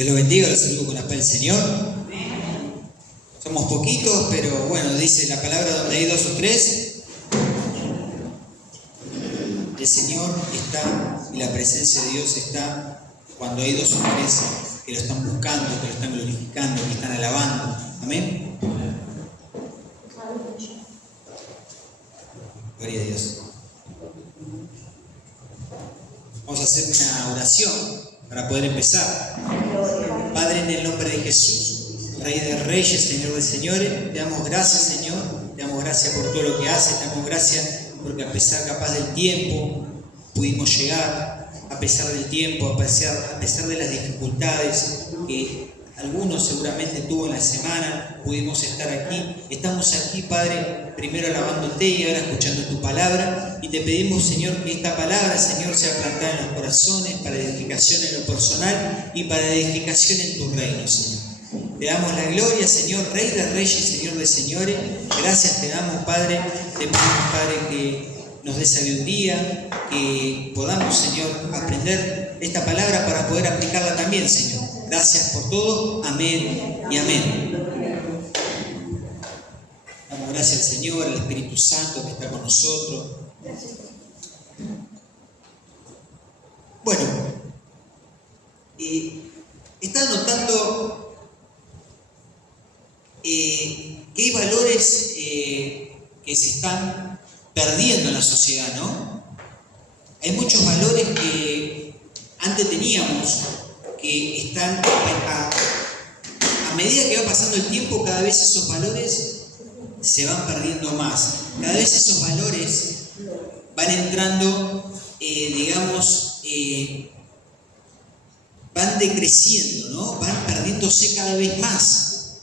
Dios los bendiga, los saludo con la paz del Señor. Somos poquitos, pero bueno, dice la palabra, donde hay dos o tres, el Señor está y la presencia de Dios está cuando hay dos o tres que lo están buscando, que lo están glorificando, que están alabando. Amén. Gloria a Dios. Vamos a hacer una oración para poder empezar. Padre, en el nombre de Jesús, Rey de Reyes, Señor de Señores, te damos gracias, Señor. Te damos gracias por todo lo que haces. Te damos gracias porque a pesar capaz del tiempo pudimos llegar, a pesar del tiempo, a pesar de las dificultades que algunos seguramente tuvo en la semana, pudimos estar aquí. Estamos aquí, Padre, primero alabándote y ahora escuchando tu palabra. Y te pedimos, Señor, que esta palabra, Señor, sea plantada en los corazones para edificación en lo personal y para edificación en tu reino, Señor. Te damos la gloria, Señor, Rey de Reyes, Señor de Señores. Gracias te damos, Padre. Te pedimos, Padre, que nos dé sabiduría, que podamos, Señor, aprender esta palabra para poder aplicarla también, Señor. Gracias por todo. Amén y amén. Damos gracias al Señor, al Espíritu Santo que está con nosotros. Bueno, está notando que hay valores que se están perdiendo en la sociedad, ¿no? Hay muchos valores que antes teníamos que están a medida que va pasando el tiempo, cada vez esos valores se van perdiendo más. Cada vez esos valores van entrando, van decreciendo, ¿no? Van perdiéndose cada vez más.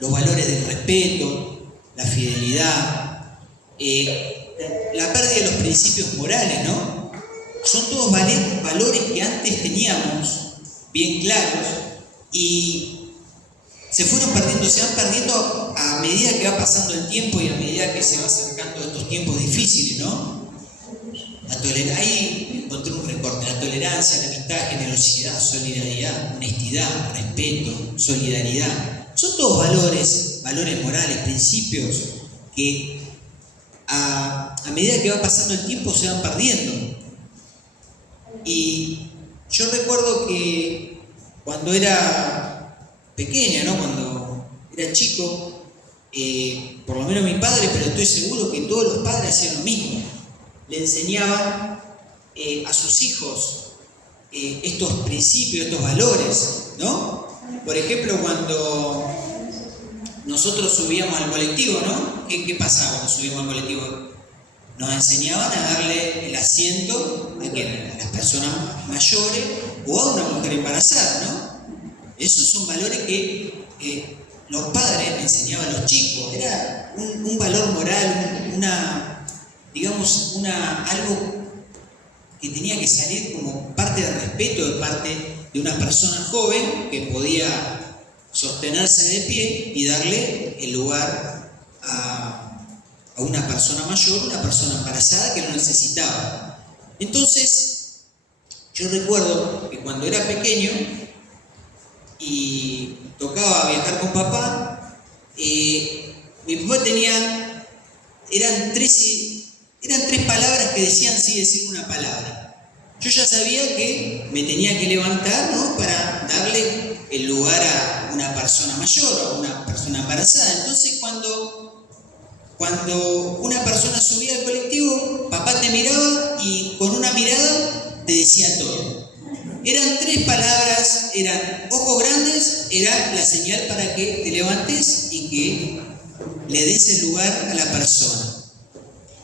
Los valores del respeto, la fidelidad, la pérdida de los principios morales, ¿no? Son todos valores que antes teníamos bien claros y se van perdiendo a medida que va pasando el tiempo y a medida que se va acercando a estos tiempos difíciles, ¿no? Ahí encontré un recorte: la tolerancia, la amistad, generosidad, solidaridad, honestidad, respeto, solidaridad. Son todos valores morales, principios que a medida que va pasando el tiempo se van perdiendo. Y yo recuerdo que cuando era pequeña, ¿no? Cuando era chico, por lo menos mi padre, pero estoy seguro que todos los padres hacían lo mismo. Le enseñaban a sus hijos estos principios, estos valores, ¿no? Por ejemplo, cuando nosotros subíamos al colectivo, ¿no? ¿Qué pasaba cuando subíamos al colectivo? Nos enseñaban a darle el asiento a las personas mayores o a una mujer embarazada, ¿no? Esos son valores que los padres le enseñaban a los chicos. Era un valor moral, algo que tenía que salir como parte de respeto de parte de una persona joven que podía sostenerse de pie y darle el lugar a una persona mayor, una persona embarazada que lo necesitaba. Entonces, yo recuerdo que cuando era pequeño y tocaba viajar con papá, mi papá eran tres palabras que decían sí decir una palabra. Yo ya sabía que me tenía que levantar, ¿no? Para darle el lugar a una persona mayor, a una persona embarazada. Entonces, cuando una persona subía al colectivo, papá te miraba y con una mirada te decía todo. Eran tres palabras, eran ojos grandes, era la señal para que te levantes y que le des el lugar a la persona.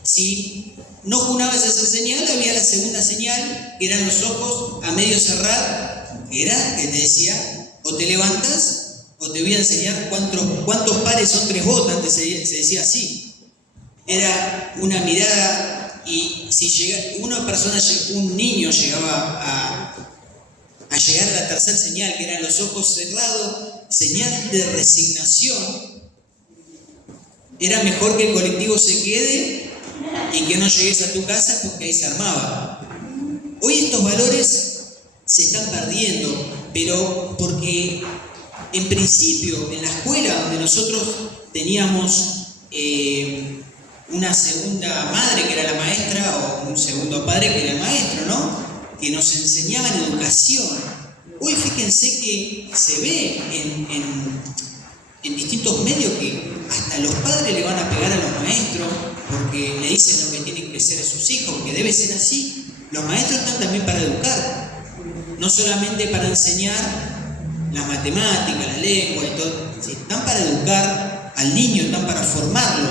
Si no junabas esa señal, había la segunda señal, que eran los ojos a medio cerrar, que te decía, o te levantas o te voy a enseñar cuántos pares son tres botas. Antes se decía así. Era una mirada, y si un niño llegaba a llegar a la tercera señal, que eran los ojos cerrados, señal de resignación, era mejor que el colectivo se quede y que no llegues a tu casa porque ahí se armaba. Hoy estos valores se están perdiendo pero porque en principio en la escuela donde nosotros teníamos una segunda madre que era la maestra o un segundo padre que era el maestro, ¿no? Que nos enseñaban educación. Hoy fíjense que se ve en distintos medios que hasta los padres le van a pegar a los maestros porque le dicen lo que tienen que ser a sus hijos, que debe ser así. Los maestros están también para educar, no solamente para enseñar la matemática, la lengua y todo, sí, están para educar al niño, están para formarlo.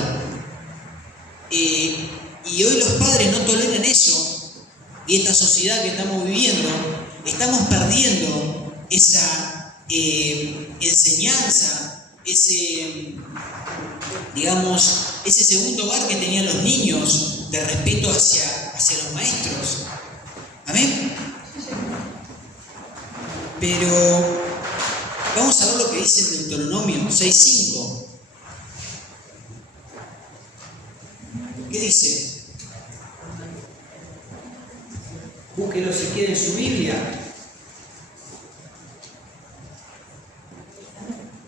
Y hoy los padres no toleran eso, y esta sociedad que estamos viviendo, estamos perdiendo esa enseñanza, ese segundo hogar que tenían los niños de respeto hacia los maestros. ¿Amén? Pero vamos a ver lo que dice en Deuteronomio 6:5. ¿Qué dice? Búsquelo si quiere en su Biblia.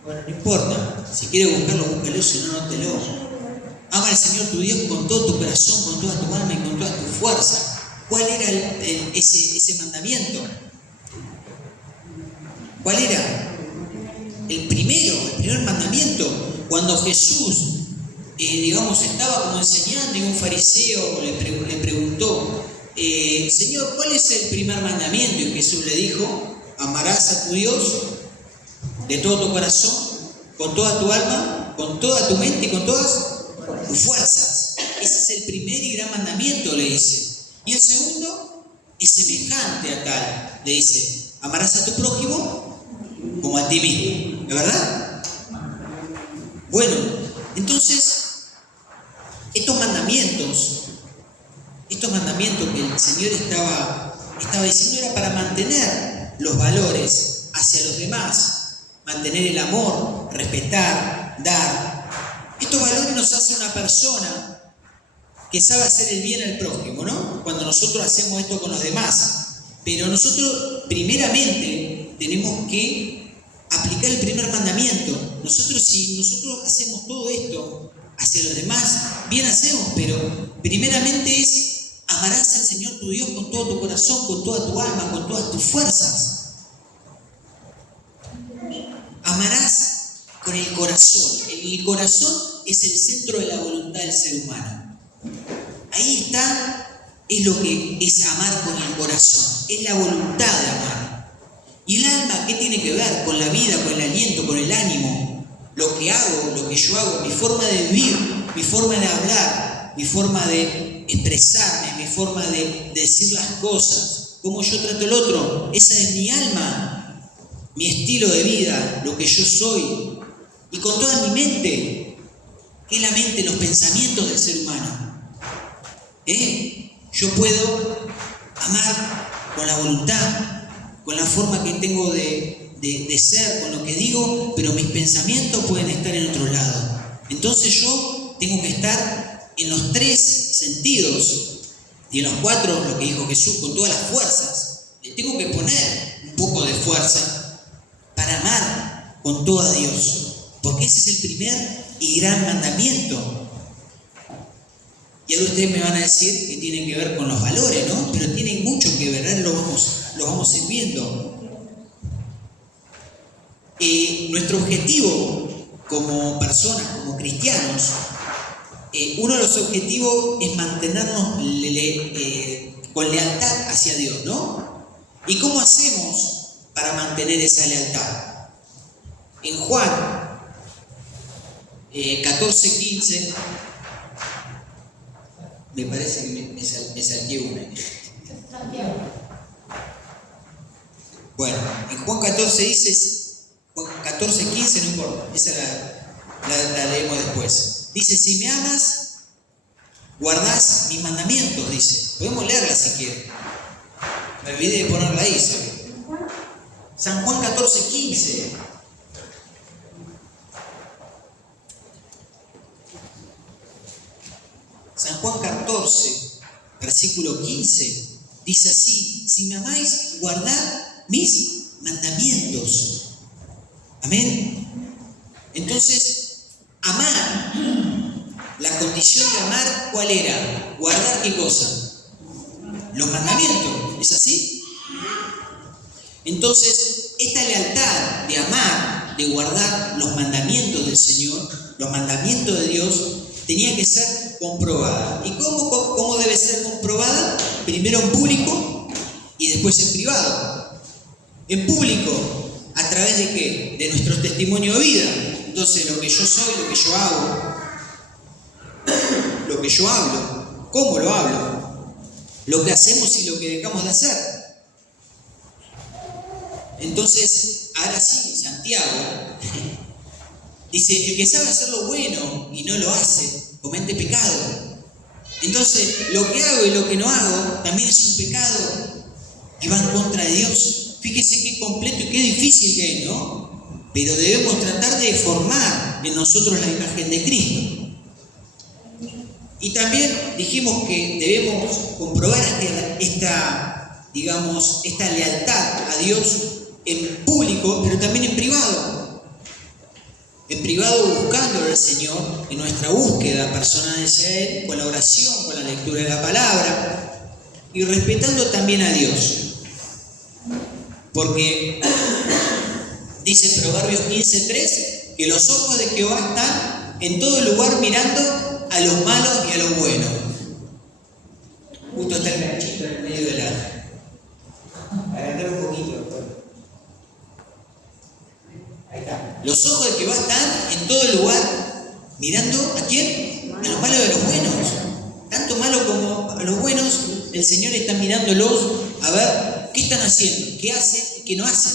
Bueno, no importa. Si quiere buscarlo, búsquelo, si no, no te lo. Ama al Señor tu Dios con todo tu corazón, con toda tu alma y con toda tu fuerza. ¿Cuál era ese mandamiento? ¿Cuál era? El primer mandamiento. Cuando Jesús, estaba como enseñando y un fariseo le preguntó, Señor, ¿cuál es el primer mandamiento? Y Jesús le dijo, amarás a tu Dios de todo tu corazón, con toda tu alma, con toda tu mente y con todas tus fuerzas. Ese es el primer y gran mandamiento, le dice. Y el segundo es semejante a tal, le dice, amarás a tu prójimo como a ti mismo. ¿Es verdad? Bueno, entonces, estos mandamientos que el Señor estaba diciendo era para mantener los valores hacia los demás, mantener el amor, respetar, dar. Estos valores nos hacen una persona que sabe hacer el bien al prójimo, ¿no? Cuando nosotros hacemos esto con los demás. Pero nosotros, primeramente, tenemos que aplicar el primer mandamiento. Si nosotros hacemos todo esto hacia los demás, bien hacemos, pero primeramente es amarás al Señor tu Dios con todo tu corazón, con toda tu alma, con todas tus fuerzas. Amarás con el corazón. El corazón es el centro de la voluntad del ser humano. Ahí está, es lo que es amar con el corazón, es la voluntad de amar. ¿Y el alma qué tiene que ver? Con la vida, con el aliento, con el ánimo. Lo que hago, lo que yo hago, mi forma de vivir, mi forma de hablar, mi forma de expresarme, mi forma de decir las cosas, cómo yo trato al otro. Esa es mi alma, mi estilo de vida, lo que yo soy. Y con toda mi mente, ¿qué es la mente? Los pensamientos del ser humano. Yo puedo amar con la voluntad, con la forma que tengo de ser, con lo que digo, pero mis pensamientos pueden estar en otro lado. Entonces yo tengo que estar en los 3 sentidos y en los 4, lo que dijo Jesús, con todas las fuerzas. Le tengo que poner un poco de fuerza para amar con todo a Dios, porque ese es el primer y gran mandamiento. Y ahora ustedes me van a decir que tiene que ver con los valores, ¿no? Pero tiene mucho que ver, ahora lo vamos a ir viendo. Nuestro objetivo como personas, como cristianos, uno de los objetivos es mantenernos con lealtad hacia Dios, ¿no? ¿Y cómo hacemos para mantener esa lealtad? En Juan 14:15, me parece que me salté una. Bueno, en Juan 14 dice, Juan 14:15, no importa, esa la leemos después. Dice, si me amas, guardás mis mandamientos, dice. Podemos leerla si quieren. Me olvidé de ponerla ahí, ¿sabes? San Juan 14:15. San Juan 14, versículo 15, dice así, si me amáis, guardad mis mandamientos. Amén. Entonces, amar, la condición de amar, ¿cuál era? Guardar ¿qué cosa? Los mandamientos. ¿Es así? Entonces, esta lealtad de amar, de guardar los mandamientos del Señor, los mandamientos de Dios, tenía que ser comprobada. ¿Y cómo debe ser comprobada? Primero en público y después en privado. En público, ¿a través de qué? De nuestro testimonio de vida. Entonces, lo que yo soy, lo que yo hago, lo que yo hablo, cómo lo hablo, lo que hacemos y lo que dejamos de hacer. Entonces, ahora sí, Santiago dice, el que sabe hacer lo bueno y no lo hace, comete pecado. Entonces, lo que hago y lo que no hago también es un pecado y va en contra de Dios. Fíjese qué completo y qué difícil que es, ¿no? Pero debemos tratar de formar en nosotros la imagen de Cristo. Y también dijimos que debemos comprobar esta lealtad a Dios en público, pero también en privado. En privado buscándolo al Señor, en nuestra búsqueda personal hacia Él, con la oración, con la lectura de la palabra, y respetando también a Dios. Porque dice en Proverbios 15:3 que los ojos de Jehová están en todo lugar mirando a los malos y a los buenos. Justo está el ganchito en el medio de la... Agrandar un poquito. Ahí está. Los ojos de Jehová están en todo lugar mirando ¿a quién? A los malos y a los buenos. Tanto malos como a los buenos, el Señor está mirándolos a ver qué están haciendo, qué hacen y qué no hacen.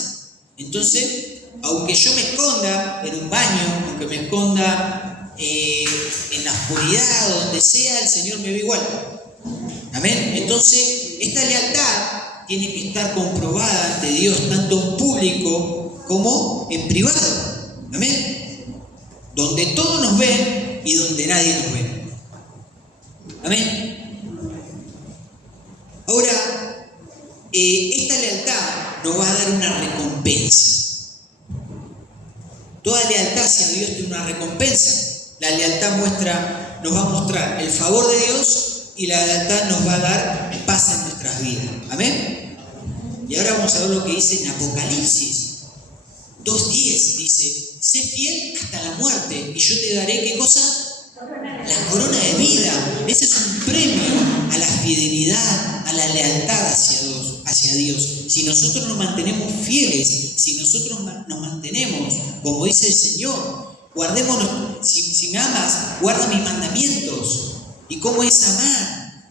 Entonces, aunque yo me esconda en un baño, aunque me esconda en la oscuridad o donde sea, el Señor me ve igual. Amén. Entonces, esta lealtad tiene que estar comprobada ante Dios, tanto en público como en privado. Amén. Donde todos nos ven y donde nadie nos ve. Amén. Ahora, esta lealtad nos va a dar una recompensa. Toda lealtad hacia Dios tiene una recompensa. La lealtad nos va a mostrar el favor de Dios y la lealtad nos va a dar paz en nuestras vidas. Amén. Y ahora vamos a ver lo que dice en Apocalipsis 2:10. Dice, sé fiel hasta la muerte y yo te daré, ¿qué cosa? La corona de vida. Ese es un premio a la fidelidad, a la lealtad hacia Dios. Si nosotros nos mantenemos fieles, si nosotros nos mantenemos, como dice el Señor, guardémonos, si me amas, guarda mis mandamientos. ¿Y cómo es amar?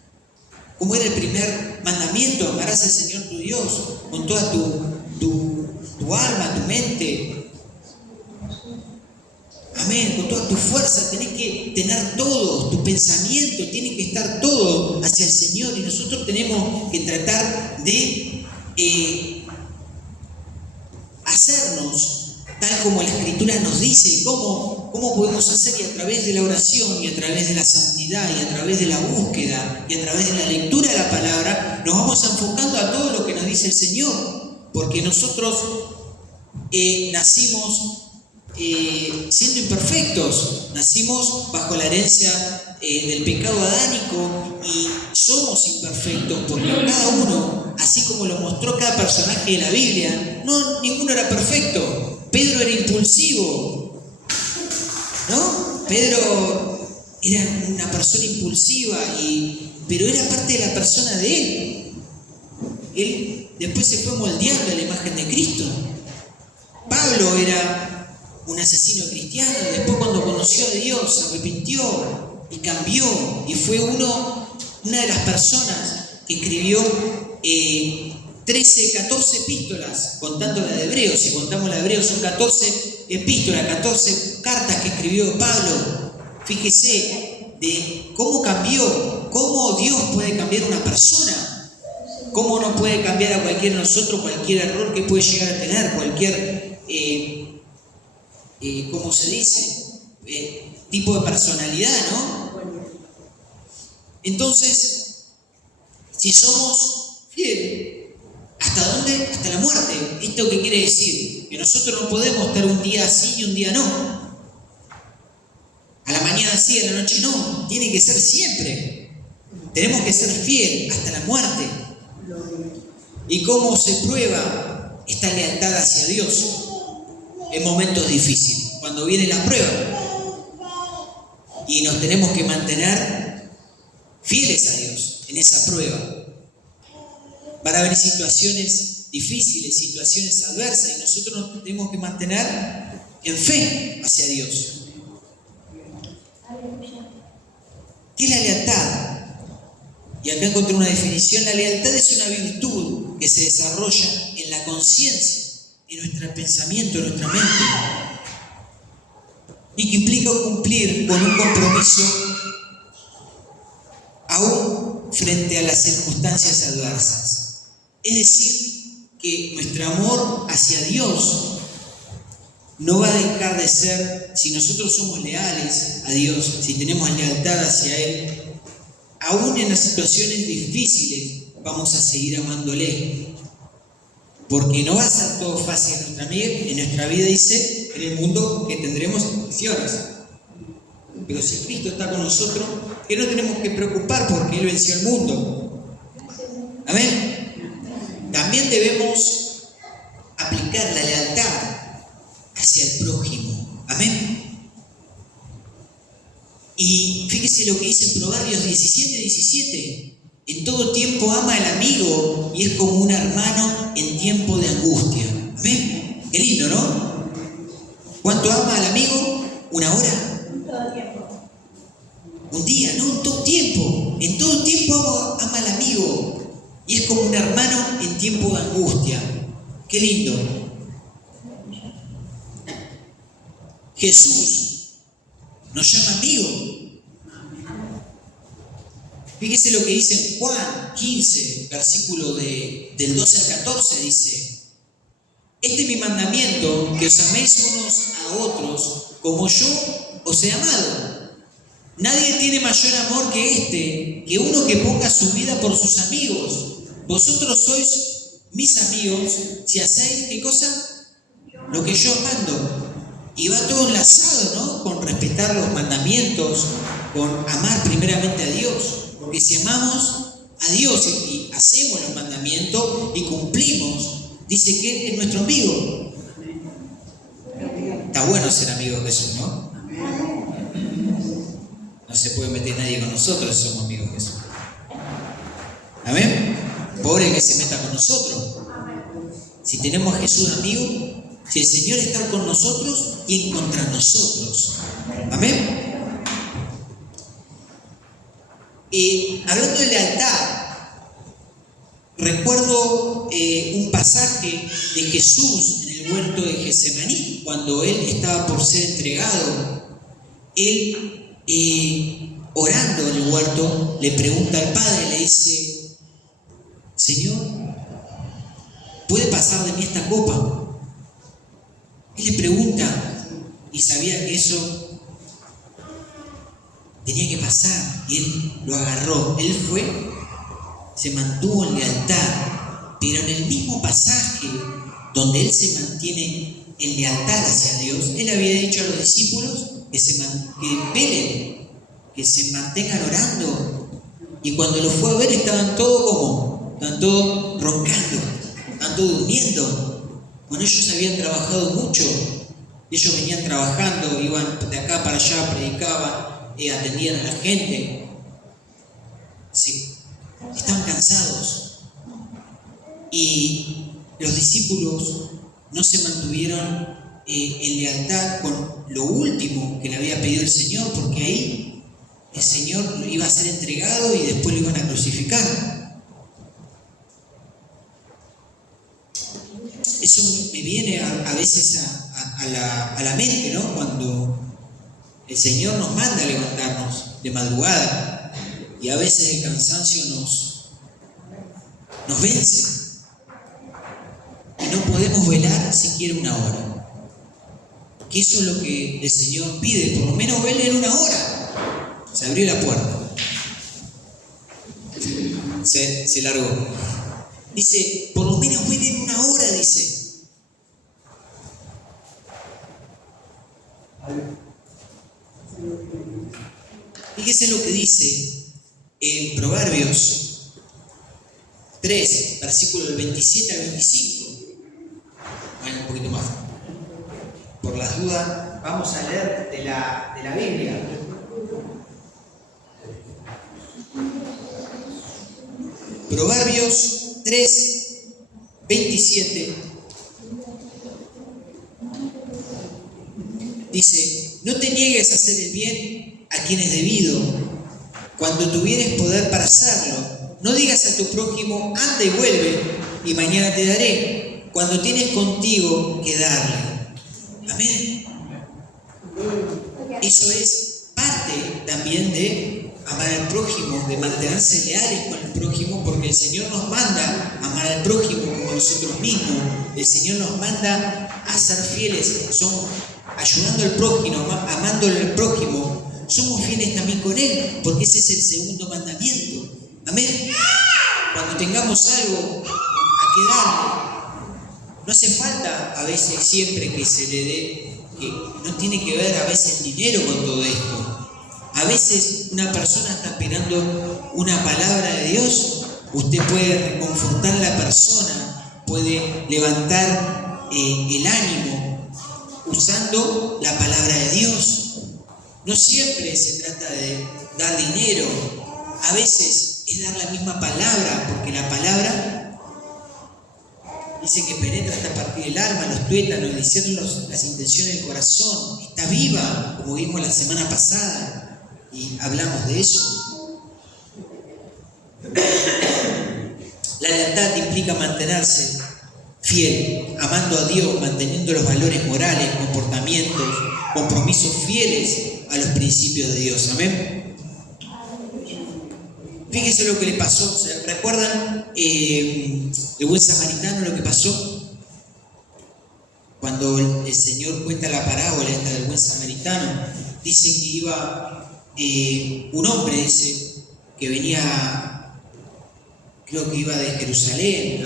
¿Cómo era el primer mandamiento? Amarás al Señor tu Dios con toda tu alma, tu mente. Amén, con toda tu fuerza. Tenés que tener todo, tu pensamiento tiene que estar todo hacia el Señor. Y nosotros tenemos que tratar de hacernos tal como la Escritura nos dice. ¿Cómo podemos hacer? Y a través de la oración, y a través de la santidad, y a través de la búsqueda, y a través de la lectura de la palabra, nos vamos enfocando a todo lo que nos dice el Señor. Porque nosotros nacimos siendo imperfectos, nacimos bajo la herencia del pecado adánico y somos imperfectos porque cada uno, así como lo mostró cada personaje de la Biblia, ninguno era perfecto. Pedro era impulsivo, ¿no? Pedro era una persona impulsiva, pero era parte de la persona de él. Él después se fue moldeando a la imagen de Cristo. Pablo era un asesino cristiano, y después cuando conoció a Dios se arrepintió y cambió y fue una de las personas que escribió 14 epístolas, contando la de Hebreos. Si contamos la de Hebreos son 14 epístolas, 14 cartas que escribió Pablo. Fíjese de cómo cambió, cómo Dios puede cambiar a una persona, cómo no puede cambiar a cualquiera de nosotros cualquier error que puede llegar a tener, cualquier ¿cómo se dice? Tipo de personalidad, ¿no? Entonces, si somos fieles ¿Hasta dónde? Hasta la muerte. ¿Esto qué quiere decir? Que nosotros no podemos estar un día sí y un día no. A la mañana sí, a la noche no. Tiene que ser siempre. Tenemos que ser fiel hasta la muerte. ¿Y cómo se prueba esta lealtad hacia Dios? En momentos difíciles, cuando viene la prueba. Y nos tenemos que mantener fieles a Dios en esa prueba. Van a haber situaciones difíciles, situaciones adversas, y nosotros nos tenemos que mantener en fe hacia Dios. ¿Qué es la lealtad? Y acá encontré una definición. La lealtad es una virtud que se desarrolla en la conciencia, en nuestro pensamiento, en nuestra mente, y que implica cumplir con un compromiso aún frente a las circunstancias adversas. Es decir, que nuestro amor hacia Dios no va a dejar de ser, si nosotros somos leales a Dios, si tenemos lealtad hacia Él, aún en las situaciones difíciles vamos a seguir amándole. Porque no va a ser todo fácil en nuestra vida, dice, en el mundo que tendremos aflicciones. Pero si Cristo está con nosotros, que no tenemos que preocupar porque Él venció el mundo. Amén. También debemos aplicar la lealtad hacia el prójimo. Amén. Y fíjese lo que dice en Proverbios 17:17. En todo tiempo ama al amigo y es como un hermano en tiempo de angustia. Amén. Qué lindo, ¿no? ¿Cuánto ama al amigo? ¿Una hora? Todo tiempo. Un día, no, en todo tiempo. En todo tiempo ama al amigo. Y es como un hermano en tiempo de angustia. Qué lindo. Jesús nos llama amigo. Fíjese lo que dice en Juan 15, versículo del 12 al 14, dice: este es mi mandamiento, que os améis unos a otros como yo os he amado. Nadie tiene mayor amor que este, que uno que ponga su vida por sus amigos. Vosotros sois mis amigos si hacéis, ¿qué cosa? Lo que yo mando. Y va todo enlazado, ¿no? Con respetar los mandamientos, con amar primeramente a Dios. Porque si amamos a Dios y hacemos los mandamientos y cumplimos, dice que Él es nuestro amigo. Está bueno ser amigo de Jesús, ¿no? No se puede meter nadie con nosotros si somos amigos de Jesús. ¿Amén? Pobre que se meta con nosotros. Si tenemos a Jesús amigo, si el Señor está con nosotros y en contra nosotros. Amén. Hablando de lealtad, recuerdo un pasaje de Jesús en el huerto de Getsemaní, cuando Él estaba por ser entregado. Él, orando en el huerto, le pregunta al Padre, le dice: Señor, ¿puede pasar de mí esta copa? Él le pregunta y sabía que eso tenía que pasar, y Él lo agarró. Él se mantuvo en lealtad, pero en el mismo pasaje donde Él se mantiene en lealtad hacia Dios, Él había dicho a los discípulos que velen, que se mantengan orando. Y cuando lo fue a ver, estaban todos como, estaban todos roncando, estaban todos durmiendo. Bueno, ellos habían trabajado mucho, ellos venían trabajando, iban de acá para allá, predicaban, atendían a la gente. Sí, estaban cansados. Y los discípulos no se mantuvieron en lealtad con lo último que le había pedido el Señor, porque ahí el Señor iba a ser entregado y después lo iban a crucificar. Eso me viene a veces a la mente, ¿no? Cuando el Señor nos manda a levantarnos de madrugada y a veces el cansancio nos vence y no podemos velar siquiera una hora. Que eso es lo que el Señor pide, por lo menos velen una hora. Se abrió la puerta, se largó. Dice, por lo menos ven en una hora, dice. Fíjese lo que dice en Proverbios 3, versículos del 27 al 25. Bueno, un poquito más. Por las dudas, vamos a leer de la Biblia. Proverbios 3, 27. Dice, no te niegues a hacer el bien a quien es debido, cuando tuvieres poder para hacerlo. No digas a tu prójimo, anda y vuelve, y mañana te daré, cuando tienes contigo que darle. Amén. Eso es parte también de amar al prójimo, de mantenerse leales con el prójimo, porque el Señor nos manda a amar al prójimo como nosotros mismos. El Señor nos manda a ser fieles, ayudando al prójimo, amándole al prójimo. Somos fieles también con Él, porque ese es el segundo mandamiento. Amén. Cuando tengamos algo a que darle, no hace falta a veces siempre que se le dé, que no tiene que ver a veces el dinero con todo esto. A veces una persona está esperando una palabra de Dios. Usted puede reconfortar a la persona, puede levantar el ánimo usando la palabra de Dios. No siempre se trata de dar dinero, a veces es dar la misma palabra, porque la palabra dice que penetra hasta partir el alma, los tuétanos, discierne las intenciones del corazón, está viva, como vimos la semana pasada, y hablamos de eso. La lealtad implica mantenerse fiel, amando a Dios, manteniendo los valores morales, comportamientos, compromisos fieles a los principios de Dios. Amén. Fíjense lo que le pasó. ¿Se recuerdan el buen samaritano, lo que pasó? Cuando el Señor cuenta la parábola esta del buen samaritano, dice que iba un hombre, dice, que venía, creo que iba de Jerusalén,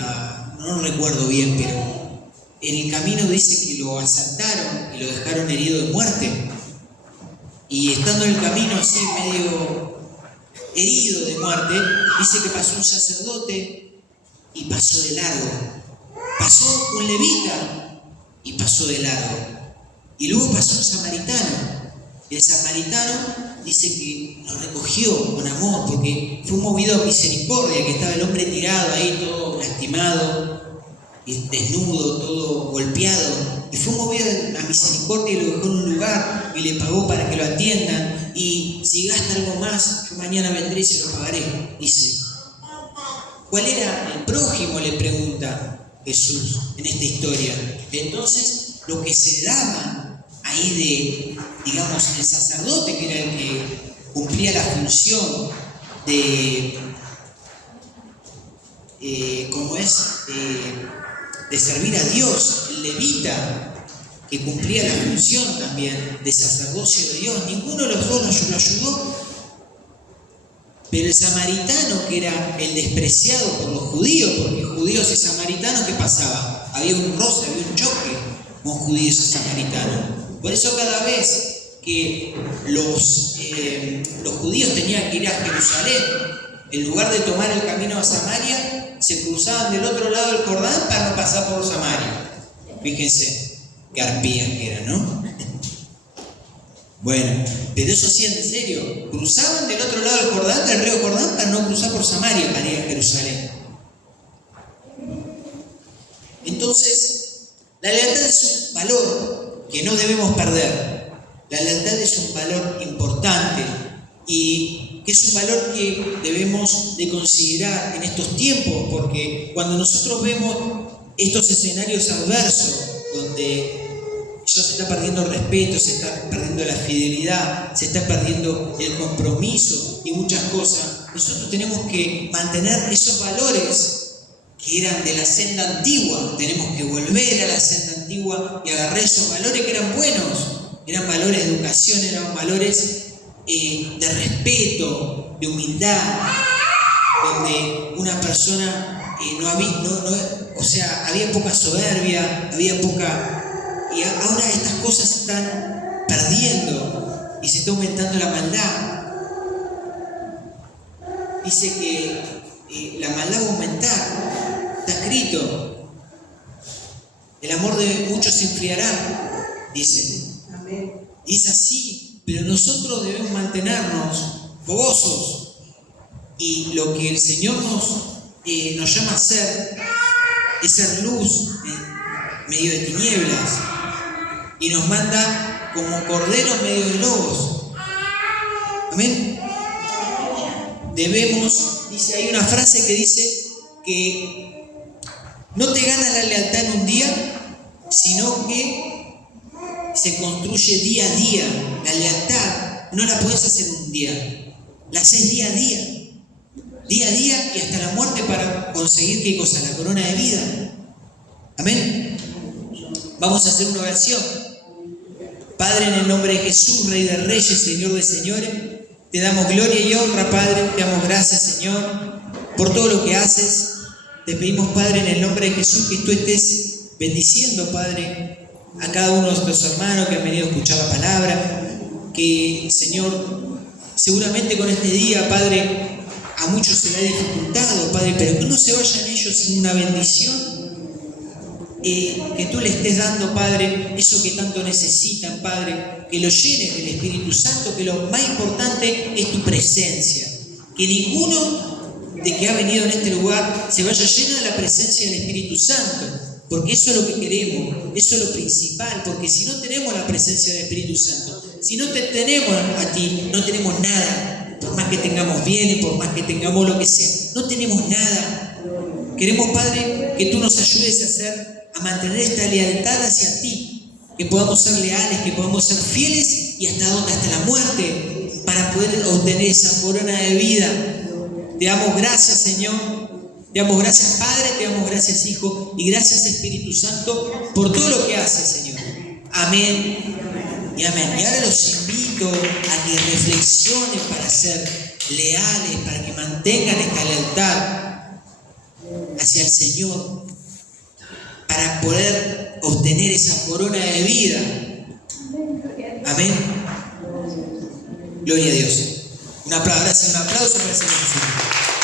no recuerdo bien, pero en el camino dice que lo asaltaron y lo dejaron herido de muerte. Y estando en el camino así medio herido de muerte, dice que pasó un sacerdote y pasó de largo. Pasó un levita y pasó de largo. Y luego pasó un samaritano. El samaritano dice que lo recogió con amor, porque fue movido a misericordia, que estaba el hombre tirado ahí, todo lastimado, desnudo, todo golpeado. Y fue movido a misericordia y lo dejó en un lugar y le pagó para que lo atiendan. Y si gasta algo más, yo mañana vendré y se lo pagaré. Dice, ¿cuál era el prójimo?, le pregunta Jesús en esta historia. Entonces, lo que se daba ahí digamos, el sacerdote, que era el que cumplía la función de servir a Dios, el levita, que cumplía la función también de sacerdocio de Dios, ninguno de los dos lo ayudó. Pero el samaritano, que era el despreciado por los judíos, porque judíos y samaritanos, ¿qué pasaba? Había un roce, había un choque con judíos y samaritanos. Por eso cada vez que los judíos tenían que ir a Jerusalén, en lugar de tomar el camino a Samaria, se cruzaban del otro lado del Jordán para no pasar por Samaria. Fíjense qué arpías que eran, ¿no? Bueno, pero eso sí, en serio, cruzaban del otro lado del Jordán, del río Jordán, para no cruzar por Samaria, para ir a Jerusalén. Entonces, la lealtad es un valor que no debemos perder. La lealtad es un valor importante y que es un valor que debemos de considerar en estos tiempos, porque cuando nosotros vemos estos escenarios adversos, donde ya se está perdiendo el respeto, se está perdiendo la fidelidad, se está perdiendo el compromiso y muchas cosas, nosotros tenemos que mantener esos valores que eran de la senda antigua. Tenemos que volver a la senda antigua y agarrar esos valores que eran buenos. Eran valores de educación, eran valores de respeto, de humildad, donde una persona o sea, había poca soberbia, había poca... Y ahora estas cosas se están perdiendo y se está aumentando la maldad. Dice que la maldad va a aumentar. Está escrito. El amor de muchos se enfriará, dice. Y es así, pero nosotros debemos mantenernos fogosos. Y lo que el Señor nos llama a hacer es ser luz en medio de tinieblas. Y nos manda como corderos en medio de lobos. Amén. Debemos, dice, hay una frase que dice que no te ganas la lealtad en un día, sino que se construye día a día. La lealtad no la puedes hacer en un día, la haces día a día. Día a día y hasta la muerte para conseguir ¿qué cosa? La corona de vida. Amén. Vamos a hacer una oración. Padre, en el nombre de Jesús, Rey de Reyes, Señor de Señores, te damos gloria y honra, Padre. Te damos gracias, Señor, por todo lo que haces. Te pedimos, Padre, en el nombre de Jesús, que tú estés bendiciendo, Padre, a cada uno de nuestros hermanos que han venido a escuchar la palabra. Que, Señor, seguramente con este día, Padre, a muchos se le ha dificultado, Padre, pero que no se vayan ellos sin una bendición. Que tú le estés dando, Padre, eso que tanto necesitan, Padre, que lo llenes del Espíritu Santo, que lo más importante es tu presencia. Que ninguno de que ha venido en este lugar se vaya lleno de la presencia del Espíritu Santo, porque eso es lo que queremos, eso es lo principal, porque si no tenemos la presencia del Espíritu Santo, si no te tenemos a ti, no tenemos nada. Por más que tengamos bienes, por más que tengamos lo que sea, no tenemos nada. Queremos, Padre, que tú nos ayudes a mantener esta lealtad hacia ti, que podamos ser leales, que podamos ser fieles y hasta la muerte, para poder obtener esa corona de vida. Te damos gracias, Señor. Te damos gracias, Padre, te damos gracias, Hijo, y gracias, Espíritu Santo, por todo lo que haces, Señor. Amén y amén. Y ahora los invito a que reflexionen para ser leales, para que mantengan esta lealtad hacia el Señor, para poder obtener esa corona de vida. Amén. Gloria a Dios. Un aplauso para el Señor Jesús.